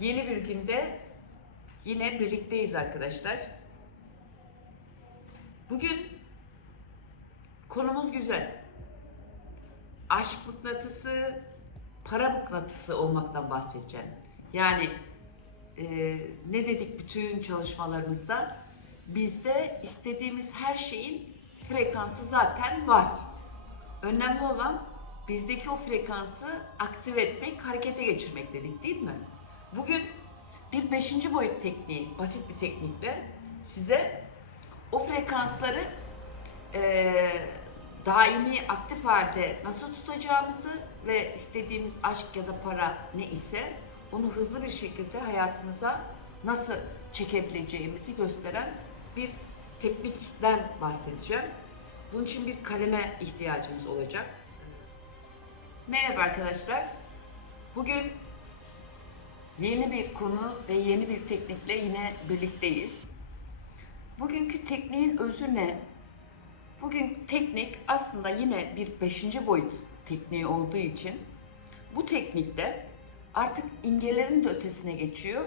Yeni bir günde yine birlikteyiz arkadaşlar. Bugün konumuz güzel. Aşk mıknatısı, para mıknatısı olmaktan bahsedeceğim. Yani e, ne dedik bütün çalışmalarımızda? Bizde istediğimiz her şeyin frekansı zaten var. Önemli olan bizdeki o frekansı aktive etmek, harekete geçirmek dedik değil mi? Bugün bir beşinci boyut tekniği, basit bir teknikle size o frekansları eee, daimi aktif halde nasıl tutacağımızı ve istediğimiz aşk ya da para ne ise onu hızlı bir şekilde hayatımıza nasıl çekebileceğimizi gösteren bir teknikten bahsedeceğim. Bunun için bir kaleme ihtiyacımız olacak. Merhaba arkadaşlar. Bugün yeni bir konu ve yeni bir teknikle yine birlikteyiz. Bugünkü tekniğin özü ne? Bugün teknik aslında yine bir beşinci boyut tekniği olduğu için bu teknikte artık imgelerin de ötesine geçiyor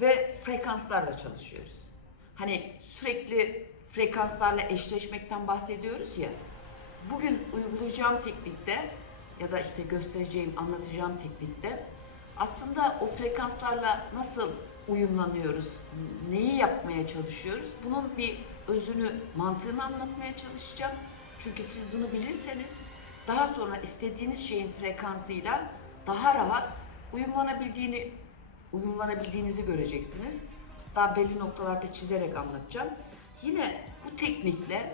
ve frekanslarla çalışıyoruz. Hani sürekli frekanslarla eşleşmekten bahsediyoruz ya. Bugün uygulayacağım teknikte ya da işte göstereceğim, anlatacağım teknikte aslında o frekanslarla nasıl uyumlanıyoruz, neyi yapmaya çalışıyoruz? Bunun bir özünü, mantığını anlatmaya çalışacağım. Çünkü siz bunu bilirseniz daha sonra istediğiniz şeyin frekansıyla daha rahat uyumlanabildiğini uyumlanabildiğinizi göreceksiniz. Daha belli noktalarda çizerek anlatacağım. Yine bu teknikle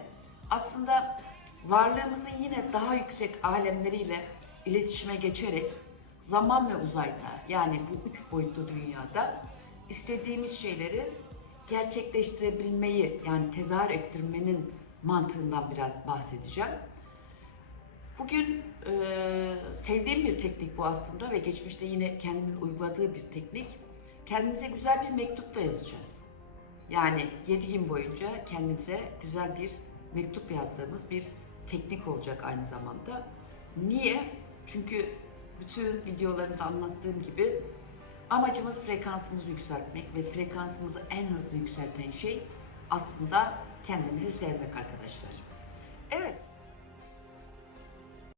aslında varlığımızın yine daha yüksek alemleriyle iletişime geçerek zaman ve uzayda yani bu üç boyutlu dünyada istediğimiz şeyleri gerçekleştirebilmeyi yani tezahür ettirmenin mantığından biraz bahsedeceğim. Bugün eee, sevdiğim bir teknik bu aslında ve geçmişte yine kendimin uyguladığı bir teknik. Kendimize güzel bir mektup da yazacağız. Yani 7 gün boyunca kendimize güzel bir mektup yazdığımız bir teknik olacak aynı zamanda. Niye? Çünkü bütün videolarımda anlattığım gibi amacımız frekansımızı yükseltmek ve frekansımızı en hızlı yükselten şey aslında kendimizi sevmek arkadaşlar. Evet,